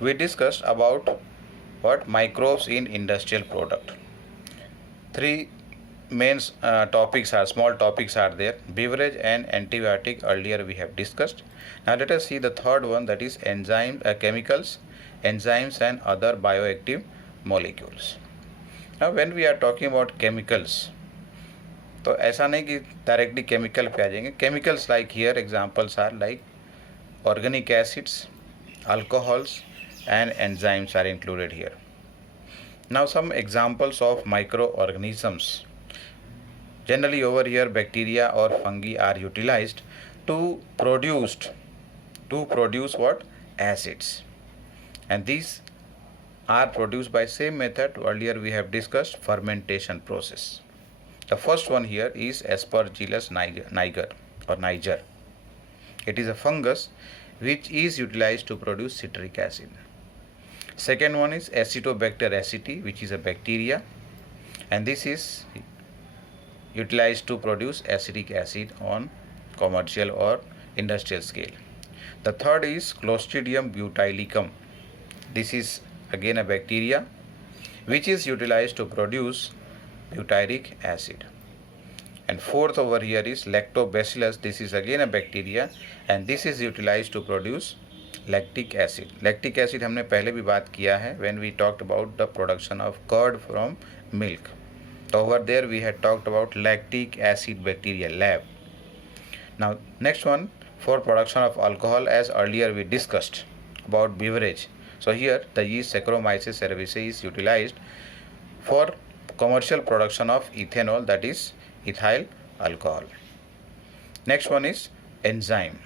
we discussed about what microbes in industrial product. Three main small topics are there: beverage and antibiotic. Earlier we have discussed. Now let us see the third one, that is chemicals, enzymes and other bioactive molecules. Now when we are talking about chemicals, तो ऐसा नहीं कि directly chemical पे आ जाएंगे. Chemicals like here examples are like organic acids, alcohols and enzymes are included here. Now some examples of microorganisms. Generally over here bacteria or fungi are utilized to produce what? Acids. And these are produced by same method earlier we have discussed, fermentation process. The first one here is Aspergillus niger or Niger. It is a fungus which is utilized to produce citric acid. Second one is Acetobacter aceti, which is a bacteria, and this is utilized to produce acetic acid on commercial or industrial scale. The third is Clostridium butylicum. This is again a bacteria which is utilized to produce butyric acid. And fourth over here is Lactobacillus. This is again a bacteria and this is utilized to produce lactic acid. Lactic acid हमने पहले भी बात किया है when we talked about the production of curd from milk. So over there we had talked about lactic acid bacteria, LAB. Now next one, for production of alcohol, as earlier we discussed about beverage. So here the yeast Saccharomyces cerevisiae is utilized for commercial production of ethanol, that is ethyl alcohol. Next one is enzyme.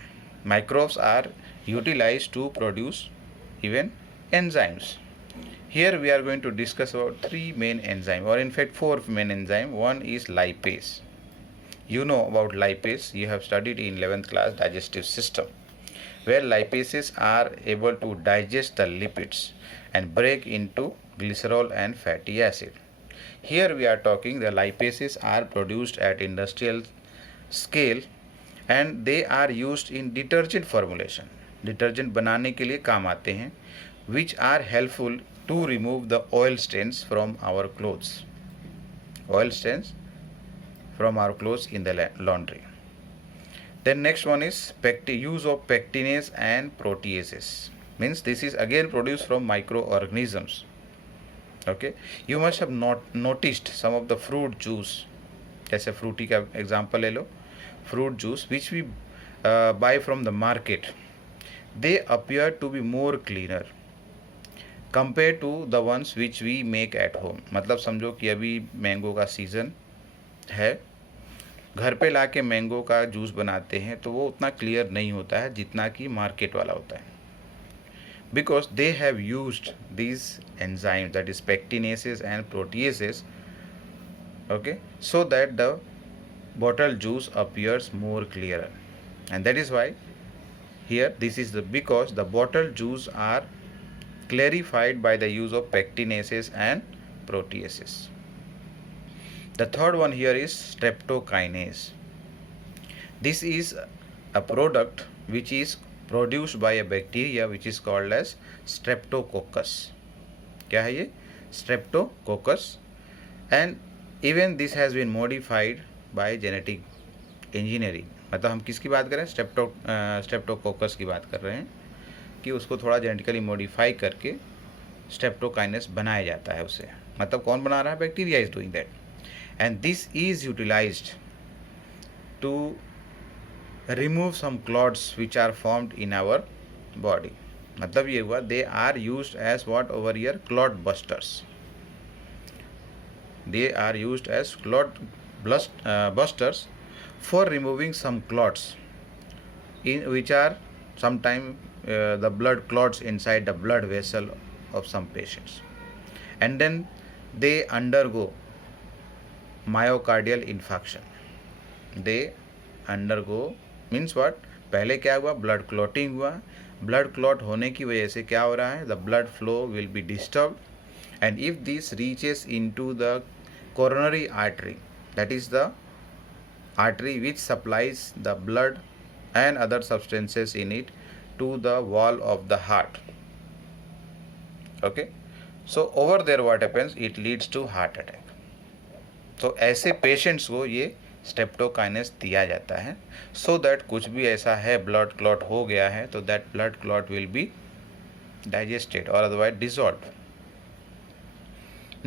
Microbes are utilized to produce even enzymes. Here we are going to discuss about three main enzymes, or in fact four main enzymes. One is lipase. You know about lipase, you have studied in 11th class digestive system, where lipases are able to digest the lipids and break into glycerol and fatty acid. Here we are talking the lipases are produced at industrial scale and they are used in detergent formulation. Detergent बनाने के लिए काम आते हैं, which are helpful to remove the oil stains from our clothes. Oil stains from our clothes in the laundry. Then next one is use of pectinase and proteases. Means this is again produced from microorganisms. Okay, you must have noticed some of the fruit juice, जैसे Frooti का example ले लो, fruit juice which we buy from the market, they appear to be more cleaner compared to the ones which we make at home. मतलब समझो कि अभी mango का season है, घर पे लाके मैंगो का जूस बनाते हैं तो वो उतना क्लियर नहीं होता है जितना कि मार्केट वाला होता है, because they have used these enzymes, that is pectinases and proteases, okay, so that the bottled juice appears more clearer. And that is why here this is because the bottled juice are clarified by the use of pectinases and proteases. The third one here is streptokinase. This is a product which is produced by a bacteria which is called as streptococcus. क्या है ये? Streptococcus. And even this has been modified by genetic engineering. मतलब हम किसकी बात कर रहे हैं? स्ट्रेप्टोकोकस की बात कर रहे हैं कि उसको थोड़ा जेनेटिकली मॉडिफाई करके स्ट्रेप्टोकाइनेस बनाया जाता है उससे. मतलब कौन बना रहा है? Bacteria is doing that. And this is utilised to remove some clots which are formed in our body. मतलब ये हुआ, they are used as what over here? Clot busters. They are used as clot busters for removing some clots in which are sometimes the blood clots inside the blood vessel of some patients, and then they undergo myocardial infarction. They undergo means what? पहले क्या हुआ? Blood clotting हुआ. Blood clot होने की वजह से क्या हो रहा है? The blood flow will be disturb and if this reaches into the coronary artery, that is the artery which supplies the blood and other substances in it to the wall of the heart. Okay, so over there what happens, it leads to heart attack. तो ऐसे patients को ये streptokinase दिया जाता है, so that कुछ भी ऐसा है ब्लड क्लॉट हो गया है तो that blood clot will be digested or otherwise dissolved.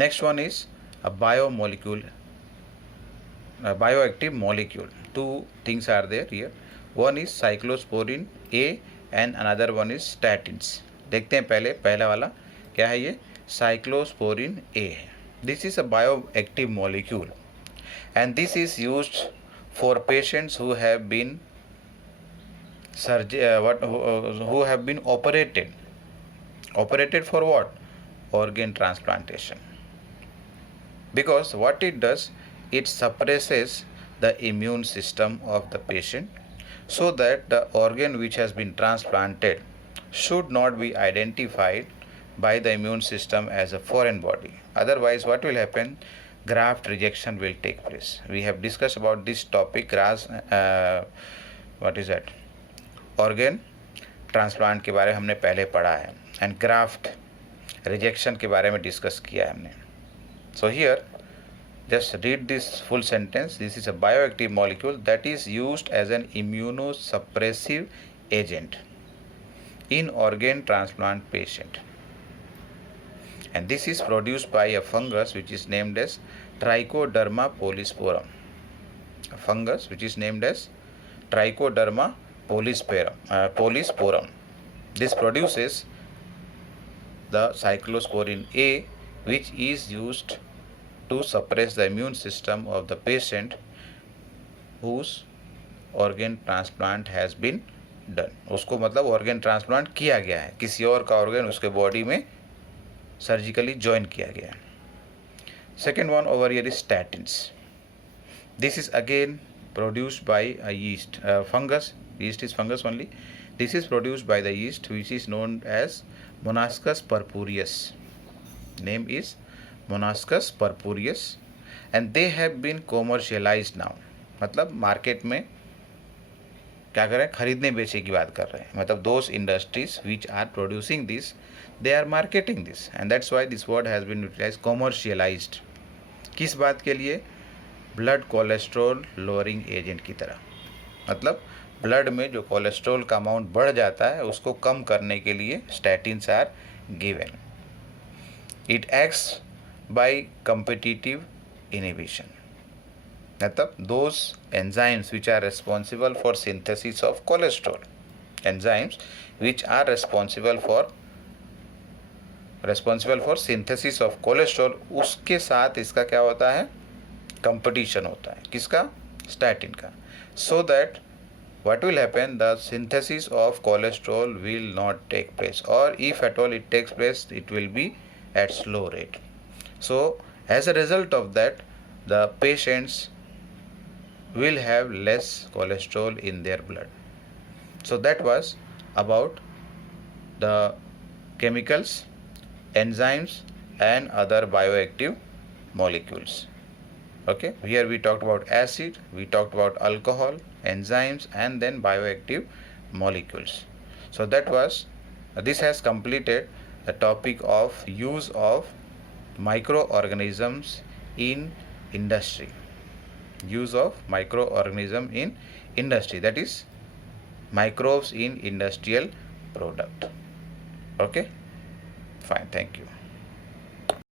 Next one is a biomolecule, a bioactive molecule. Two things are there here. One is cyclosporin A and another one is statins. देखते हैं पहले, पहला वाला क्या है, ये cyclosporin A है. This is a bioactive molecule and this is used for patients who have been who have been operated. Operated for what? Organ transplantation. Because what it does, it suppresses the immune system of the patient so that the organ which has been transplanted should not be identified by the immune system as a foreign body. Otherwise, what will happen? Graft rejection will take place. We have discussed about this topic, what is that? Organ transplant के बारे में हमने पहले पढ़ा है, and graft rejection के बारे में डिस्कस किया है हमने. So here just read this full sentence. This is a bioactive molecule that is used as an immunosuppressive agent in organ transplant patient, and this is produced by a fungus which is named as Trichoderma polysporum. A fungus which is named as Trichoderma polysporum. This produces the cyclosporin A, which is used to suppress the immune system of the patient whose organ transplant has been done. उसको मतलब organ transplant किया गया है, किसी और का organ उसके body में सर्जिकली ज्वाइन किया गया है. Second one over here is statins. This is again produced by a yeast, fungus. Yeast is fungus only. This is produced by the yeast which is known as Monascus purpureus. Name is Monascus purpureus and they have been commercialized now. मतलब market में क्या कर रहे हैं, खरीदने बेचने की बात कर रहे हैं. मतलब those industries which are producing this, they are marketing this, and that's why this word has been utilise, commercialised. किस बात के लिए? ब्लड कोलेस्ट्रॉल लोअरिंग एजेंट की तरह. मतलब ब्लड में जो कोलेस्ट्रॉल का अमाउंट बढ़ जाता है उसको कम करने के लिए statins are given. It acts by competitive inhibition. मतलब those enzymes which are responsible for synthesis of cholesterol, enzymes which are responsible for synthesis of cholesterol, उसके साथ इसका क्या होता है, कंपटीशन होता है. किसका? स्टैटिन का. so that what will happen, the synthesis of cholesterol will not take place, or if at all it takes place it will be at slow rate. So as a result of that, the patients will have less cholesterol in their blood. So that was about the chemicals, enzymes and other bioactive molecules. Okay, here we talked about acid, we talked about alcohol, enzymes and then bioactive molecules. So that was, this has completed the topic of use of microorganisms in industry. Use of microorganism in industry, that is microbes in industrial product. Okay, fine, thank you.